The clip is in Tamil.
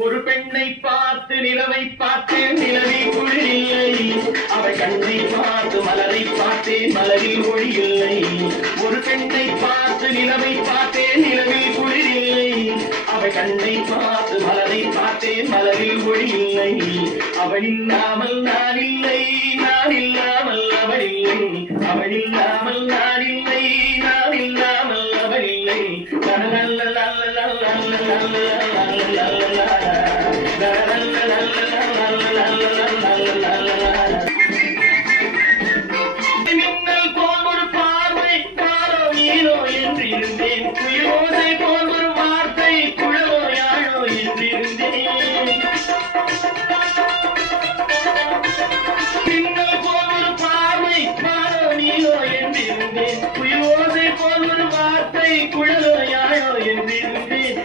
ஒரு பெண்ணை பார்த்து நிலவை பார்த்தேன், நிலவில் குளிரில்லை. அவள் கண்ணை பார்த்து மலரை பார்த்தேன், மலரில் ஒளி இல்லை. ஒரு பெண்ணை பார்த்து நிலவை பார்த்தேன், நிலவில் குளிரில்லை. அவள் கண்ணை பார்த்து மலரை பார்த்தேன், மலரில் ஒளி இல்லை. அவள் இல்லாமல் நான் இல்லை, நான் இல்லாமல் அவள் இல்லை. அவள் இல்லாமல் நான் இல்லை, நான் இல்லாமல் அவள் இல்லை. மின்னல் போல் ஒரு பார்வை காரோ நீரோ என்று இருந்தேன். குயிலோசை போல் ஒரு வார்த்தை குழலோ யாழோ என்று இருந்தேன். மின்னல் போல் ஒரு பார்வை காரோ நீரோ என்று இருந்தேன். குயிலோசை போல் ஒரு வார்த்தை குழலோ யாழோ என்று இருந்தேன்.